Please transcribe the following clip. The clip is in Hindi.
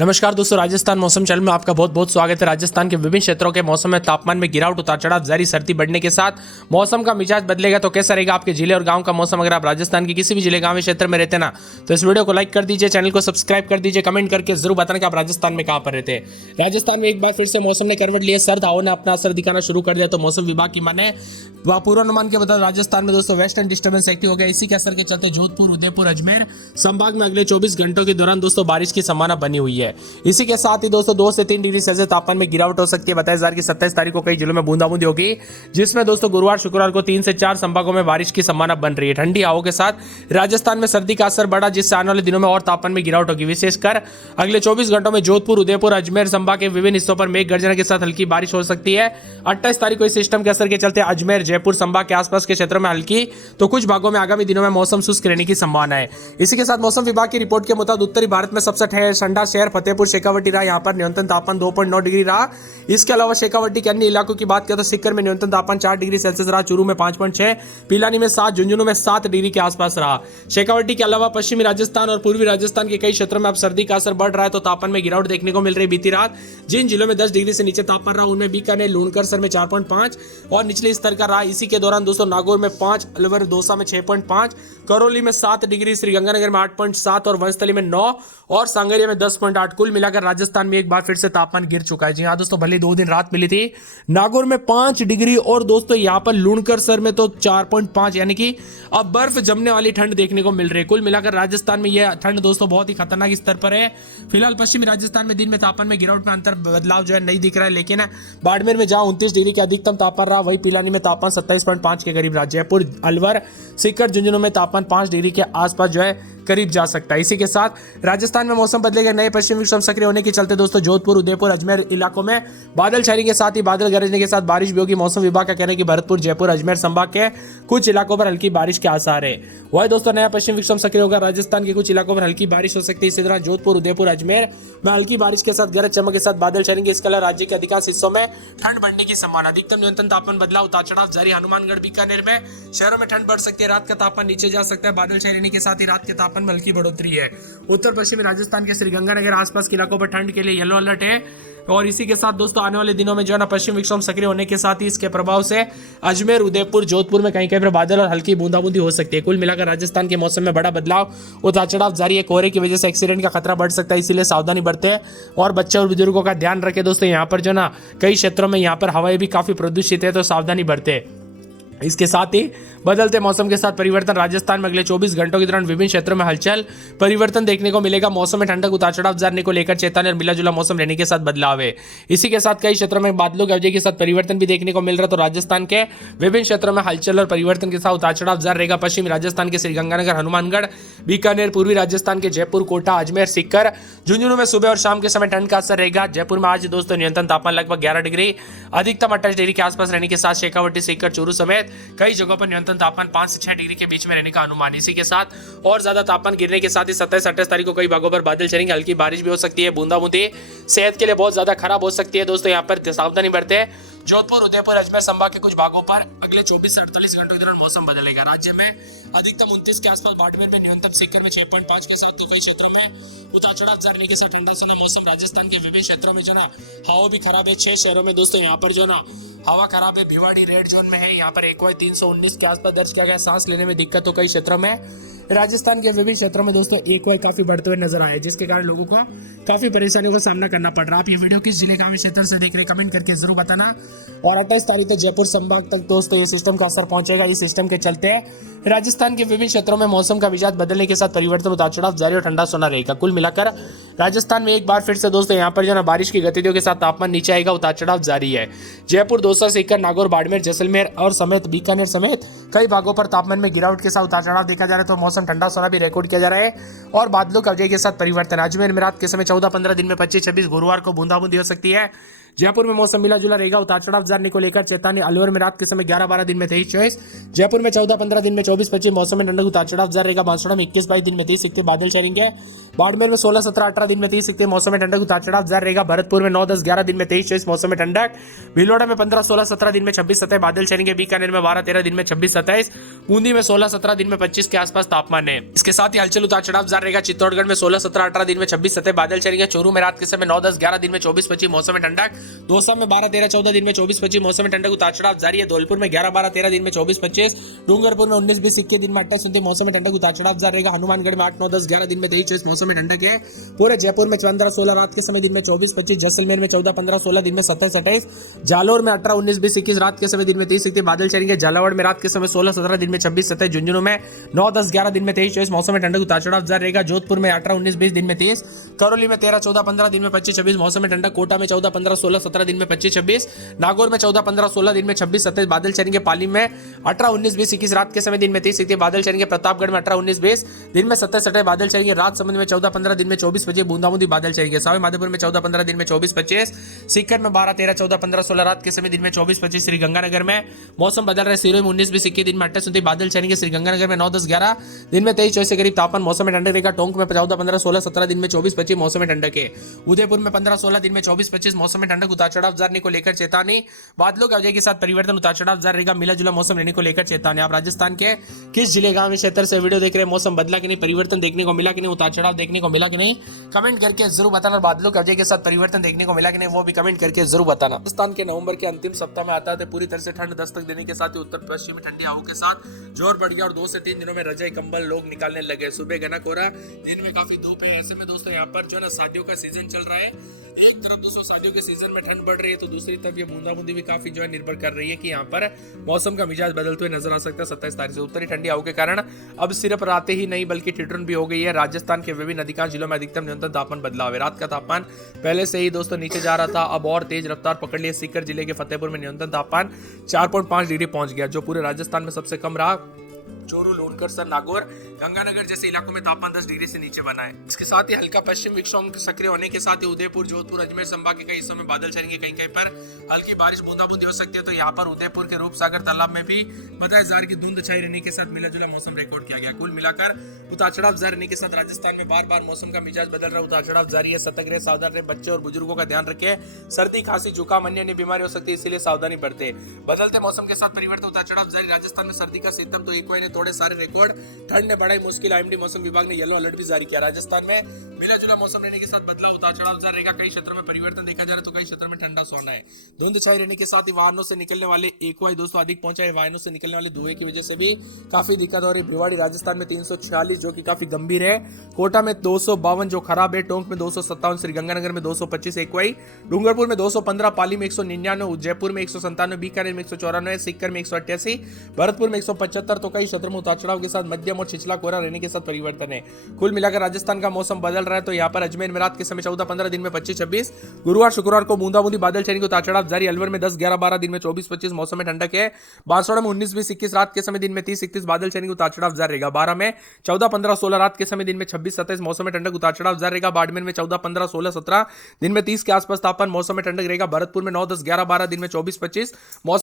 नमस्कार दोस्तों, राजस्थान मौसम चैनल में आपका बहुत बहुत स्वागत है। राजस्थान के विभिन्न क्षेत्रों के मौसम में तापमान में गिरावट, उतार चढ़ाव जारी, सर्दी बढ़ने के साथ मौसम का मिजाज बदलेगा। तो कैसा रहेगा आपके जिले और गांव का मौसम? अगर आप राजस्थान के किसी भी जिले, गांव, क्षेत्र में रहते ना, तो इस वीडियो को लाइक कर दीजिए, चैनल को सब्सक्राइब कर दीजिए, कमेंट करके जरूर बताना कि आप राजस्थान में कहां पर रहते हैं। राजस्थान में एक बार फिर से मौसम ने करवट लिए, सर्द हवा ने अपना असर दिखाना शुरू कर दिया। तो मौसम विभाग की माने पूर्वानुमान के मुताबिक राजस्थान में दोस्तों वेस्टर्न डिस्टर्बेंस एक्टिव हो गया। इसी के असर के चलते जोधपुर, उदयपुर, अजमेर संभाग में अगले 24 घंटों के दौरान दोस्तों बारिश की संभावना बनी हुई है। इसी के साथ ही दोस्तों 2 से 3 डिग्री सेल्सियस तापमान में गिरावट हो सकती है। 27 की 27 तारीख को कई जिलों में बूंदाबूंदी होगी, जिसमें दोस्तों गुरुवार, शुक्रवार को 3 से 4 संभागों में बारिश की संभावना बन रही है। ठंडी हवाओं के साथ राजस्थान में सर्दी का असर बढ़ा, जिससे आने वाले दिनों में और तापमान में गिरावट होगी। विशेषकर अगले 24 घंटों में जोधपुर, उदयपुर, अजमेर संभाग के विभिन्न हिस्सों पर मेघ गर्जना के साथ हल्की बारिश हो सकती है। 28 तारीख को इस सिस्टम के असर के चलते अजमेर, जयपुर संभाग के आसपास के क्षेत्रों में हल्की, तो कुछ भागों में आगामी दिनों में मौसम शुष्क रहने की संभावना है। इसी के साथ मौसम विभाग की रिपोर्ट के मुताबिक उत्तरी भारत में सबसे ठंडा शहर फतेहपुर शेखावटी रहा। यहाँ पर न्यूनतम तापमान 2.9 डिग्री रहा। इसके अलावा शेखावटी के अन्य इलाकों की बात करें तो सीकर में न्यूनतम तापमान 4 डिग्री सेल्सियस रहा, चूरू में 5.6, पिलानी में 7, झुंझुनू में 7 डिग्री के आसपास रहा। शेखावटी के अलावा पश्चिमी राजस्थान और पूर्वी राजस्थान के कई क्षेत्रों में अब सर्दी का असर बढ़ रहा है, तो तापमान में गिरावट देखने को मिल रही है। बीती रात जिन जिलों में 10 डिग्री से नीचे तापमान रहा, उनमें बीकानेर, लूणकरसर में 4.5 और निचले स्तर का रहा। इसी के दौरान दोस्तों नागौर में 5, अलवर, दौसा में 6.5, करौली में 7 डिग्री, श्रीगंगानगर में 8.7 और वंशतली में 9 और सांगरिया में 10.8। कुल मिलाकर राजस्थान में एक बार फिर से तापमान गिर चुका है। जी हाँ दोस्तों, भले 2 दिन रात मिली थी, नागौर में 5 डिग्री और दोस्तों यहाँ पर लूणकरसर में तो 4.5, यानी कि अब बर्फ जमने वाली ठंड देखने को मिल रही है। कुल मिलाकर राजस्थान में यह ठंड दोस्तों बहुत ही खतरनाक स्तर पर है। फिलहाल पश्चिमी राजस्थान में दिन में तापमान में गिरावट में अंतर बदलाव जो है नहीं दिख रहा है, लेकिन बाड़मेर में जहां 29 डिग्री के अधिकतम तापमान रहा, वही पिलानी में तापमान 27.5 के करीब रहा। जयपुर, अलवर, सीकर, झुंझुनू में तापमान 5 डिग्री के आसपास जो है करीब जा सकता है। इसी के साथ राजस्थान में मौसम बदलेगा। नए पश्चिमी विक्षोभ सक्रिय होने के चलते दोस्तों जोधपुर, उदयपुर, अजमेर इलाकों में बादल छाने के साथ ही बादल गरजने के साथ बारिश भी होगी। मौसम विभाग का कहना है कि भरतपुर, जयपुर, अजमेर संभाग के कुछ इलाकों पर हल्की बारिश के आसार है। वही दोस्तों नया पश्चिमी विक्षोभ सक्रिय होगा, राजस्थान के कुछ इलाकों पर हल्की बारिश हो सकती है। इसी तरह जोधपुर, उदयपुर, अजमेर में हल्की बारिश के साथ गरज चमक के साथ बादल छाएंगे। इसके अलावा राज्य के अधिकांश हिस्सों में ठंड बढ़ने की संभावना। अधिकतम न्यूनतम तापमान बदलाव, उतार चढ़ाव जारी। हनुमानगढ़, बीकानेर में शहरों में ठंड बढ़ सकती है, रात का तापमान नीचे जा सकता है। बादल छाए रहने के साथ ही रात के तापमान में हल्की बढ़ोतरी है। उत्तर पश्चिमी राजस्थान के श्रीगंगानगर आसपास के इलाकों पर ठंड के लिए येलो अलर्ट है। और इसी के साथ दोस्तों आने वाले दिनों में जो है ना पश्चिम विक्षोभ सक्रिय होने के साथ ही इसके प्रभाव से अजमेर, उदयपुर, जोधपुर में कहीं कहीं पर बादल और हल्की बूंदाबूंदी हो सकती है। कुल मिलाकर राजस्थान के मौसम में बड़ा बदलाव, उतार चढ़ाव जारी है। कोहरे की वजह से एक्सीडेंट का खतरा बढ़ सकता है, इसीलिए सावधानी बरतें और बच्चे और बुजुर्गों का ध्यान रखें। दोस्तों यहाँ पर जो ना कई क्षेत्रों में यहाँ पर हवाएं भी काफी प्रदूषित है, तो सावधानी बरतें। इसके साथ ही बदलते मौसम के साथ परिवर्तन। राजस्थान में अगले 24 घंटों के दौरान विभिन्न क्षेत्रों में हलचल परिवर्तन देखने को मिलेगा। मौसम में ठंडक, उतार चढ़ाव जाने को लेकर चेतावनी और मिला जुला मौसम रहने के साथ बदलाव है। इसी के साथ कई क्षेत्रों में बादलों की अवधि के साथ परिवर्तन भी देखने को मिल रहा है। तो राजस्थान के विभिन्न क्षेत्रों में हलचल और परिवर्तन के साथ उतार चढ़ाव जारी रहेगा। पश्चिमी राजस्थान के श्रीगंगानगर, हनुमानगढ़, बीकानेर, पूर्वी राजस्थान के जयपुर, कोटा, अजमेर, सीकर, झुंझुनू में सुबह और शाम के समय ठंड का असर रहेगा। जयपुर में आज दोस्तों न्यूनतम तापमान लगभग 11 डिग्री, अधिकतम 28 डिग्री के आसपास रहने के साथ शेखावटी, सीकर, चूरू समेत कई जगहों पर न्यूनतम तापमान 5 से 6 डिग्री के बीच में रहने का अनुमान। इसी के साथ और ज्यादा तापमान गिरने के साथ ही 27-28 तारीख को कई भागों पर बादल छाएंगे, हल्की बारिश भी हो सकती है। बूंदाबूंदी सेहत के लिए बहुत ज्यादा खराब हो सकती है। दोस्तों यहाँ पर सावधानी बरतें। जोधपुर, उदयपुर, अजमेर संभाग के कुछ भागों पर अगले 24 से 48 घंटों के दौरान मौसम बदलेगा। राज्य में अधिकतम 29 के आसपास, बाड़मेर में न्यूनतम, सीकर में 6.5 के साथ तो कई क्षेत्रों में उतार चढ़ाव जारी के साथ ठंडा सुना मौसम। राजस्थान के विभिन्न क्षेत्रों में जो ना हवा भी खराब है। 6 शहरों में दोस्तों यहाँ पर जो ना हवा खराब है। भिवाड़ी रेड जोन में है, यहाँ पर एक्वाई 319 के आसपास दर्ज किया गया। सांस लेने में दिक्कत हो कई क्षेत्रों में। राजस्थान के विभिन्न क्षेत्रों में दोस्तों एक्वाई काफी बढ़ते हुए नजर आए, जिसके कारण लोगों को काफी परेशानियों का सामना करना पड़ रहा है। आप ये वीडियो किस जिले, गांव, क्षेत्र से देख रहे हैं, कमेंट करके जरूर बताना। और 28 तारीख तक जयपुर संभाग तक दोस्तों ये सिस्टम का असर पहुंचेगा। इस सिस्टम के चलते राजस्थान के विभिन्न क्षेत्रों में मौसम का मिजाज बदलने के साथ परिवर्तन, उतार चढ़ाव जारी और ठंडा सोना रहेगा। कुल मिलाकर राजस्थान में एक बार फिर से दोस्तों यहाँ पर जो ना बारिश की गतिविधियों के साथ तापमान नीचे आएगा, उतार चढ़ाव जारी है। जयपुर, दौसा, सीकर, नागौर, बाड़मेर, जैसलमेर और समेत बीकानेर समेत कई भागों पर तापमान में गिरावट के साथ उतार चढ़ाव देखा जा रहा है। तो मौसम ठंडा सोना भी रिकॉर्ड किया जा रहा है और बादलों की अवधि के साथ परिवर्तन। अजमेर में रात के समय 14-15, दिन में 25-26, गुरुवार को बूंदाबूंदी हो सकती है। जयपुर में मौसम मिला जुला रहेगा, उतार चढ़ाव जाने को लेकर चेतावनी। अलवर में रात के समय 11-12 दिन में 23-24, जयपुर में 14-15 दिन में 24-25 मौसम में ठंडक, उतार चढ़ाव जारी रहेगा। बांसवाड़ा में 21-22 दिन में 30-31 बादल छाएंगे। बाड़मेर में 16-17-18 दिन में 30-31 मौसम में ठंडक, उतार चढ़ाव जारी रहेगा। भरतपुर में 9-10-11 दिन में 23-24 मौसम में ठंडक। भीलवाड़ा में 15-16-17 दिन में 26-27 बादल छाएंगे। बीकानेर में 12-13 दिन में 26-27, बूंदी में 16-17 दिन में 25 के आसपास तापमान है। इसके साथ ही हलचल उतार चढ़ाव जारी रहेगा। चित्तौड़गढ़ में 16-17-18 दिन में 26-27 बादल छाएंगे। चूरू में रात के समय 9-10-11 दिन में 24-25 मौसम में ठंडक। दौसा में 12-13-14 दिन में 24-25 मौसम में ठंडक, उतार चढ़ाव जारी है। धौलपुर में 11-12-13 दिन में 24-25, डूंगरपुर में 19-20-21 दिन में 28-29 मौसम में ठंडक, उतार चढ़ाव जारी रहेगा। हनुमानगढ़ में 8-9-10-11 दिन में 23-24 मौसम में ठंडक है। पूरे जयपुर में 15-16 रात के समय दिन में 24-25, जैसलमेर में 14-15-16 दिन में 27-28, जालोर में 18-19-20-21 रात के समय दिन में 30-31 बादल छाएंगे। झालावाड़ में रात के समय 16-17 दिन में 26-27, झुंझुनू में 9-10-11 दिन में 23-24 मौसम में ठंडक, उतार चढ़ाव जारी रहेगा। जोधपुर में 18-19-20 दिन में 30, करौली में 13-14-15 दिन में 25-26 मौसम में ठंडक, कोटा में 14-15-16-17 दिन में 25-26, नागौर में 14-15-16 दिन में 26-27 बादल छाएंगे। पाली में 18-19-20-21 रात के समय दिन में 30-31 बादल छाएंगे। प्रतापगढ़ में 18-19-20 दिन में 27-27 बादल छाएंगे। राजसमंद में 14-15 दिन में 24-25 बूंदाबूंदी बादल छाएंगे। सावे माधोपुर में 14-15 दिन में 24-25, सीकर में 12-13-14-15-16 रात के समय दिन में 24-25, श्रीगंगानगर में मौसम बदल रहा है। सिरोही में 19-20-21 दिन में 28-29 बादल छाएंगे। श्रीगंगानगर में 9-10-11 दिन में 23-24 के करीब तापमान, मौसम में ठंडक रहेगा। टोंक में 14-15-16-17 दिन में 24-25 मौसम में ठंडक है। उदयपुर में 15-16 दिन में 24-25 मौसम में ठंडक, उतार चढ़ाव जाने को लेकर चेतावनी। बादलों के अवजय के साथ परिवर्तन, उतार चढ़ाव जारी रहेगा। मिला जुला मौसम रहने को लेकर चेतावनी। आप राजस्थान के किस जिले गांव क्षेत्र से वीडियो देख रहे हैं, मौसम बदला कि नहीं, परिवर्तन देखने को मिला कि नहीं, उतार चढ़ाव देखने को मिला कि नहीं, कमेंट करके जरूर बताना। बादलों के अवजय के साथ परिवर्तन देखने को मिला कि नहीं, वो भी कमेंट करके जरूर बताना। राजस्थान के नवंबर के अंतिम सप्ताह में आता है, पूरी तरह से ठंड दस्तक देने के साथ ही उत्तर पश्चिमी ठंडी हवाओं के साथ जोर बढ़ गया और 2 से 3 दिनों में रजाई कंबल लोग निकालने लगे। सुबह घना कोहरा, दिन में काफी धूप है। ऐसे में दोस्तों यहाँ पर जो है ना शादियों का सीजन चल रहा है। एक तरफ दोस्तों शादियों के सीजन में ठंड बढ़ रही है, तो दूसरी तरफ ये बूंदाबूंदी भी काफी जो है निर्भर कर रही है कि यहाँ पर मौसम का मिजाज बदलते हुए नजर आ सकता है। 27 तारीख से उत्तरी ठंडी हवाओं के कारण अब सिर्फ रातें ही नहीं बल्कि ठिठुरन भी हो गई है। राजस्थान के विभिन्न अधिकांश जिलों में अधिकतम न्यूनतम तापमान बदलाव है। रात का तापमान पहले से ही दोस्तों नीचे जा रहा था, अब और तेज रफ्तार पकड़ लिया। सीकर जिले के फतेहपुर में न्यूनतम तापमान 4.5 डिग्री पहुंच गया, जो पूरे राजस्थान में सबसे कम रहा। चोरू, लोणकर, सर, नागौर, गंगानगर जैसे इलाकों में तापमान 10 डिग्री से नीचे बना है। इसके साथ ही हल्का पश्चिम विक्षोभ सक्रिय होने के साथ ही उदयपुर, जोधपुर, अजमेर संभाग के कई हिस्सों में बादल छाएंगे। कहीं कहीं पर हल्की बारिश बूंदाबूंदी हो सकती है। तो यहाँ पर उदयपुर के रूपसागर तालाब में भी 50,000 की धुंध छाई रहने के साथ मिला जुला मौसम रिकॉर्ड किया गया। कुल मिलाकर उतार चढ़ाव जारी रहने के साथ राजस्थान में बार बार मौसम का मिजाज बदल रहा, उतार चढ़ाव जारी है। सतर्क रहे, सावधान रहे, बच्चे और बुजुर्गों का ध्यान रखें। सर्दी, खांसी, जुकाम, अन्य बीमारी हो सकती है, इसलिए सावधानी बरते। बदलते मौसम के साथ परिवर्तन, उतार चढ़ाव जारी। राजस्थान में सर्दी का सितम तो एक ने तोड़े सारे रिकॉर्ड, ठंड ने बढ़ाई मुश्किल। आईएमडी मौसम विभाग ने येलो अलर्ट भी जारी किया। राजस्थान में मिला जुला मौसम रहने के साथ बदलाव, उतार चढ़ाव जारी रहेगा। कई क्षेत्रों में परिवर्तन देखा जा रहा है, तो कई क्षेत्रों में ठंडा सोना है। धुंध छाई रहने के साथ ही वाहनों से निकलने वाले एक्वाई दोस्तों अधिक पहुंचा है। वाहनों से निकलने वाले धुएं की वजह से भी काफी दिक्कत हो रही है। भिवाड़ी राजस्थान में 346 जो कि काफी गंभीर है। कोटा में 252 जो खराब है। टोंक में 257, श्रीगंगानगर में 225 एक्वाई, डूंगरपुर में 215, पाली में 199, जयपुर में 197, बीकानेर में 194, सीकर में 188, भरतपुर में 175। तो कई क्षेत्रों में उतार चढ़ाव के साथ मध्यम और छिछला कोहरा रहने के साथ परिवर्तन है। कुल मिलाकर राजस्थान का मौसम बदल रहा है। तो यहाँ पर अजमेर में रात के समय 14-15 दिन में 25-26, गुरुवार शुक्रवार को बूंदाबूंदी बादल छाएंगे, उतार चढ़ाव जारी। अलवर में 10-11-12 दिन में 24-25 मौसम में ठंडक है। बांसवाड़ा में 19-20-21 रात के समय दिन में 30-31 बादल छाएंगे, उतार चढ़ाव जारी रहेगा। 12 में 14-15-16 रात के समय दिन में 26-27 मौसम में ठंडक, उतार चढ़ाव जारी रहेगा। बाड़मेर में 14-15-16-17 दिन में 30 के आसपास तापमान, मौसम में ठंडक रहेगा। भरतपुर में 9-10-11-12 दिन में 24-25 मौसम